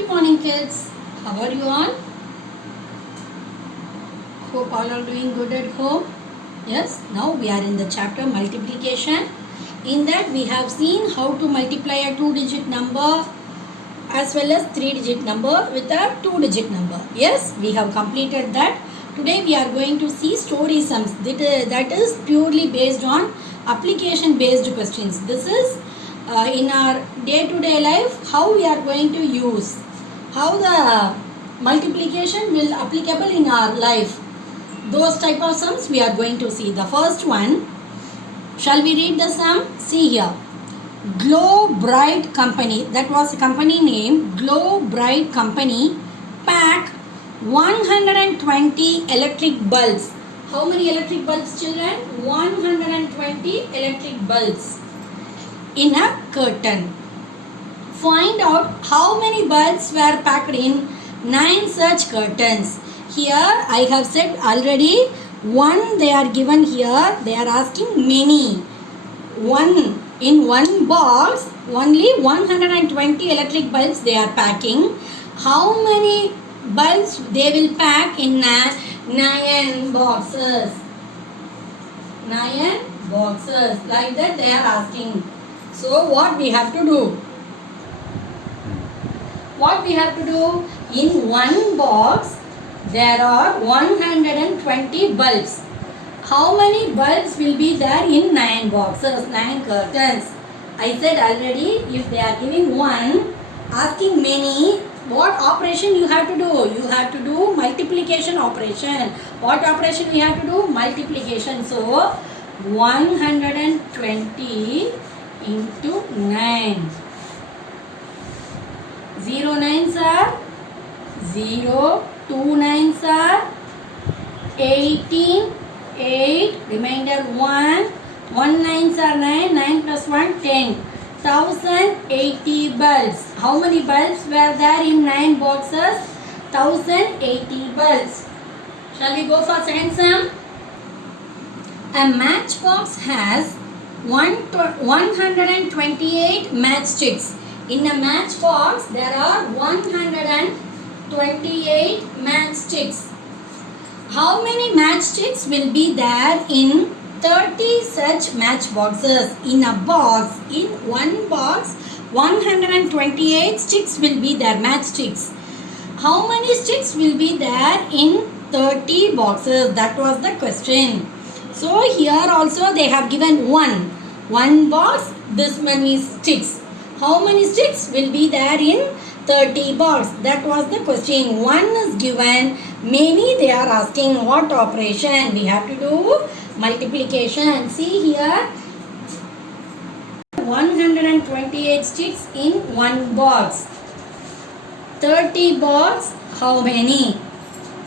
Happy morning, kids. How are you all? Hope all are doing good at home. Yes, now we are in the chapter multiplication. In that we have seen how to multiply a 2-digit number as well as 3-digit number with a 2-digit number. Yes, we have completed that. Today we are going to see story sums. That is purely based on application based questions. This is in our day-to-day life how we are going to use, how the multiplication will applicable in our life. Those type of sums we are going to see. The first one, shall we read the sum? See here. Glow Bright Company, that was a company name, Glow Bright Company, pack 120 electric bulbs. How many electric bulbs, children? 120 electric bulbs in a curtain. Find out how many bulbs were packed in 9 such curtains. Here I have said already, one they are given here, they are asking many. One in one box, only 120 electric bulbs they are packing. How many bulbs they will pack in 9 boxes? 9 boxes, like that they are asking. So what we have to do? What we have to do? In one box there are 120 bulbs. How many bulbs will be there in 9 boxes, 9 curtains? I said already, if they are giving one, asking many, what operation you have to do? You have to do multiplication operation. What operation we have to do? Multiplication. So 120 into 9. 0 9s are 0, 2 9s are 18, 8, remainder 1, 1 9s are 9, 9 plus 1, 10. 1080 bulbs. How many bulbs were there in 9 boxes? 1080 bulbs. Shall we go for second sum? A matchbox has 128 matchsticks. In a matchbox, there are 128 matchsticks. How many matchsticks will be there in 30 such matchboxes? In a box, in one box, 128 sticks will be there, matchsticks. How many sticks will be there in 30 boxes? That was the question. So here also they have given one box, this many sticks. How many sticks will be there in 30 box? That was the question. One is given, many they are asking. What operation? We have to do multiplication. See here, 128 sticks in one box. 30 box, how many?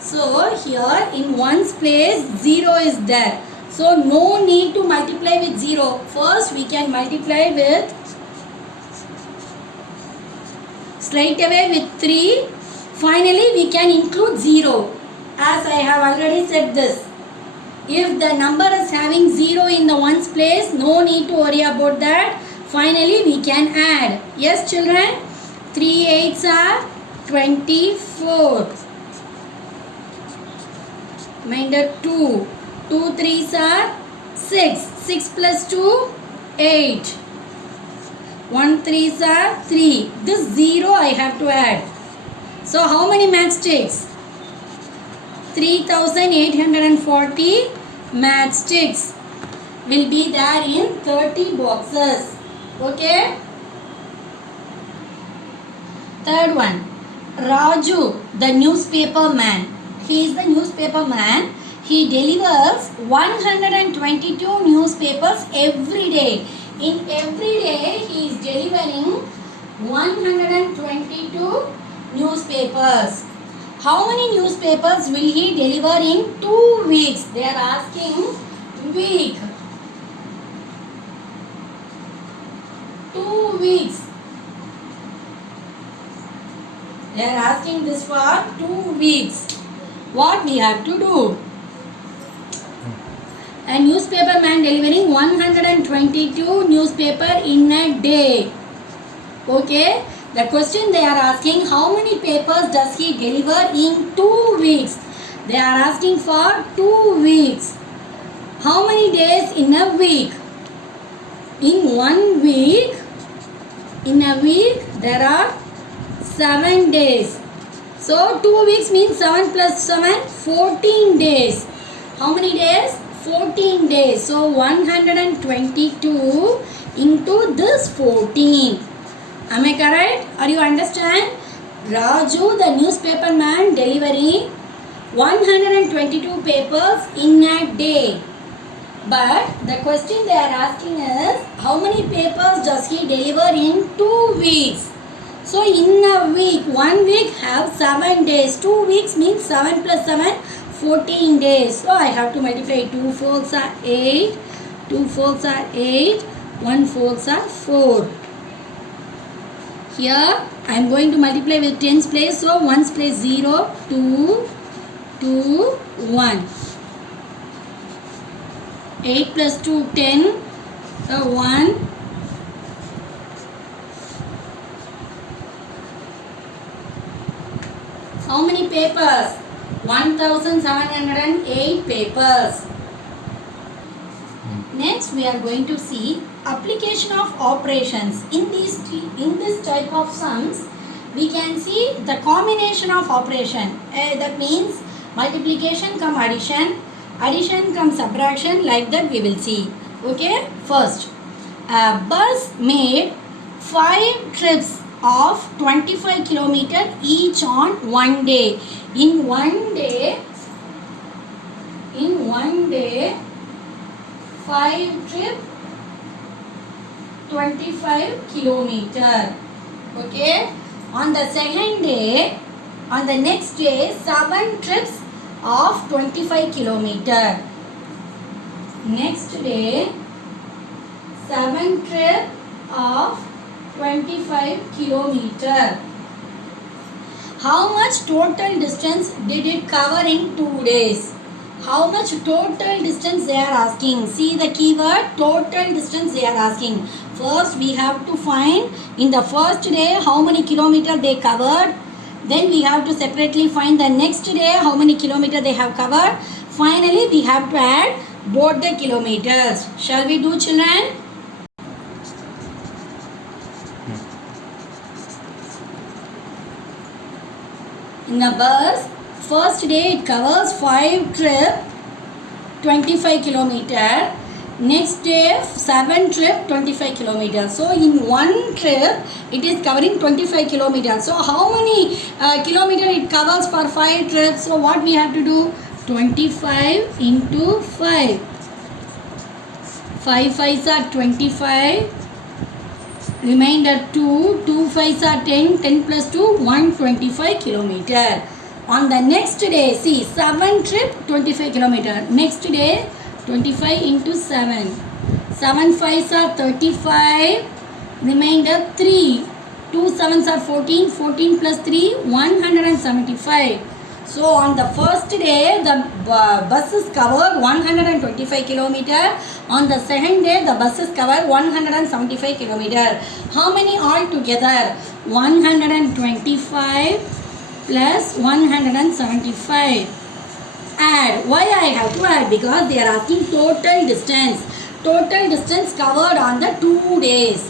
So here in one's place 0 is there. So no need to multiply with 0. First we can multiply with straight away with 3. Finally we can include 0. As I have already said this. If the number is having 0 in the ones place, no need to worry about that. Finally we can add. Yes children? 3 8s are 24. Remainder 2. 2 3s are 6. 6 plus 2, 8. 1 3s are 3. This 0 I have to add. So how many matchsticks? 3840 matchsticks will be there in 30 boxes. Okay? Third one. Raju, the newspaper man. He is the newspaper man. He delivers 122 newspapers every day. In every day he is delivering 122 newspapers. How many newspapers will he deliver in 2 weeks? They are asking week. 2 weeks. They are asking this for 2 weeks. What we have to do? A newspaper man delivering 122 newspaper in a day. Okay. The question they are asking, how many papers does he deliver in 2 weeks? They are asking for 2 weeks. How many days in a week? In 1 week, in a week there are 7 days. So 2 weeks means 7 plus 7, 14 days. How many days? 14 days. So 122 into this 14. Am I correct? Are you understand? Raju, the newspaper man, delivering 122 papers in a day. But the question they are asking is, how many papers does he deliver in 2 weeks? So in a week, 1 week have 7 days. 2 weeks means 7 plus 7, 14 days. So I have to multiply. 2 fours are 8, 2 fours are 8, 1 fours are 4. Here I am going to multiply with tens place. So ones place 0, 2, 2, 1. 8 plus 2, 10, 1. How many papers? 1708 papers. Next we are going to see application of operations. In this type of sums, we can see the combination of operation. That means multiplication come addition, addition comes subtraction, like that we will see. Okay, first a bus made 5 trips of 25 km each on one day. In one day 5 trip 25 km. Okay, on the second day, on the next day, 7 trips of 25 km. Next day, 7 trip of 25 km. How much total distance did it cover in 2 days? How much total distance they are asking? See the keyword, total distance they are asking. First we have to find in the first day how many kilometers they covered. Then we have to separately find the next day how many kilometers they have covered. Finally we have to add both the kilometers. Shall we do, children? In the bus, first day it covers 5 trip 25 km. Next day 7 trip 25 km. So in one trip it is covering 25 km. So how many kilometer it covers for 5 trips? So what we have to do? 25 into 5. 5 5s are 25. Remainder 2. 2 5s are 10. 10 plus 2, 125 km. On the next day, see 7 trip 25 km. Next day 25 into 7. 7 5s are 35. Remainder 3. 2 7s are 14. 14 plus 3, 175. So on the first day, the buses cover 125 km. On the second day, the buses cover 175 km. How many all together? 125 plus 175. Add. Why I have to add? Because they are asking total distance. Total distance covered on the 2 days.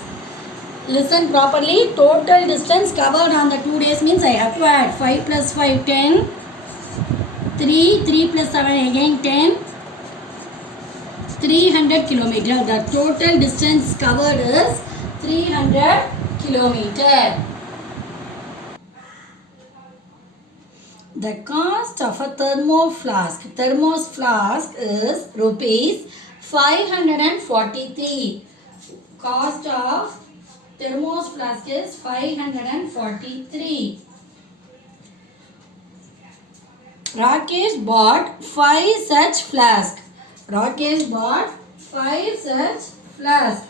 Listen properly. Total distance covered on the 2 days means I have to add 5 plus 5, 10. 3 plus 7 again 10. 300 km. The total distance covered is 300 km. The cost of a thermos flask is rupees 543. Cost of thermos flask is 543. Rakesh bought 5 such flasks. Rakesh bought 5 such flasks.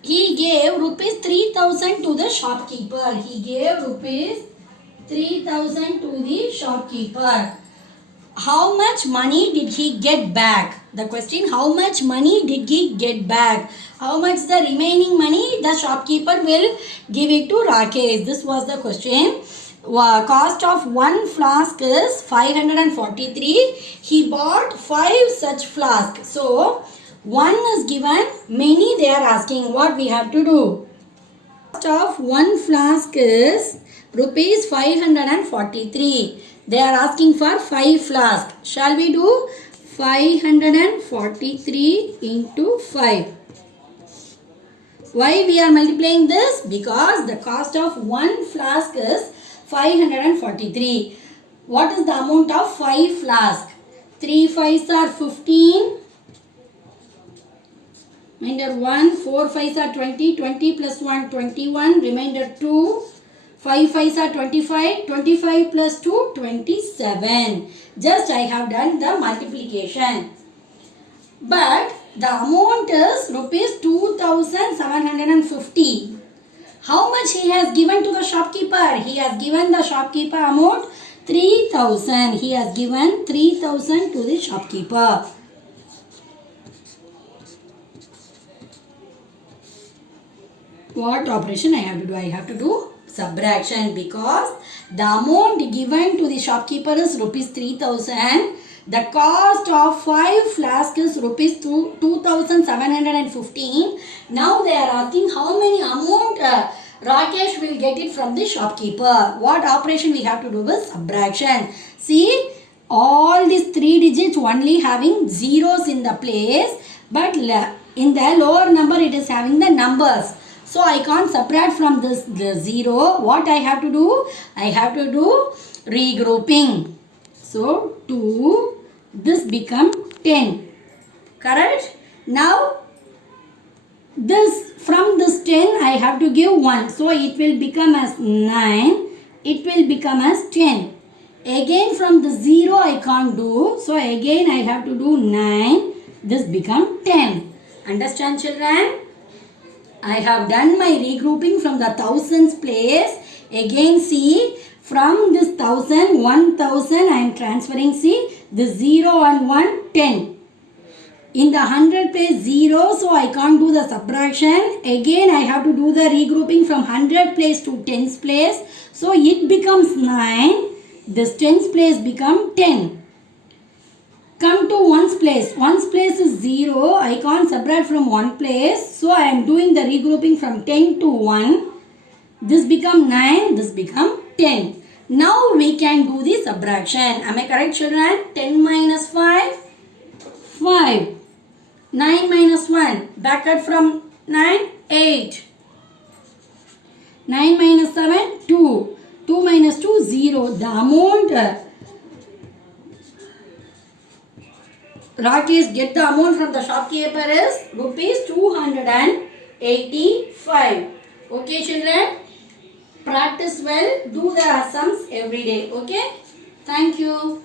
He gave rupees 3,000 to the shopkeeper. He gave rupees 3,000 to the shopkeeper. How much money did he get back? The question, how much money did he get back? How much the remaining money the shopkeeper will give it to Rakesh? This was the question. Cost of one flask is 543. He bought 5 such flasks. So, one is given, many they are asking. What we have to do? Cost of one flask is rupees 543. They are asking for 5 flasks. Shall we do 543 into 5? Why we are multiplying this? Because the cost of one flask is 543. What is the amount of 5 flasks? 3 5s are 15. Remainder 1. 4 5s are 20. 20 plus 1, 21. Remainder 2. 5 5s are 25. 25 plus 2, 27. Just I have done the multiplication. But the amount is rupees 2750. How much he has given to the shopkeeper? He has given the shopkeeper amount 3000. He has given 3000 to the shopkeeper. What operation I have to do? I have to do subtraction, because the amount given to the shopkeeper is rupees 3000. The cost of 5 flasks is rupees 2715. Now they are asking how many amount Rakesh will get it from the shopkeeper. What operation we have to do is subtraction. See, all these 3 digits only having zeros in the place, but in the lower number it is having the numbers. So I can't subtract from the 0. What I have to do? I have to do regrouping. So 2, this become 10. Correct? Now this, from this 10 I have to give 1. So it will become as 9. It will become as 10. Again from the 0 I can't do. So again I have to do 9. This become 10. Understand, children? I have done my regrouping from the thousands place. Again see, from this 1000, 1000 I am transferring, see, the 0 and 1, 10. In the 100 place 0, so I can't do the subtraction. Again I have to do the regrouping from 100 place to 10s place. So it becomes 9. This 10s place become 10. Come to 1's place. 1's place is 0. I can't subtract from 1 place. So I am doing the regrouping from 10 to 1. This become 9. This become 10. Now we can do the subtraction. Am I correct, children? 10 minus 5. 5. 9 minus 1. Backward from 9. 8. 9 minus 7. 2. 2 minus 2. 0. The amount Rakesh get the amount from the shopkeeper is rupees 285. Okay, children? Practice well. Do the sums every day. Okay? Thank you.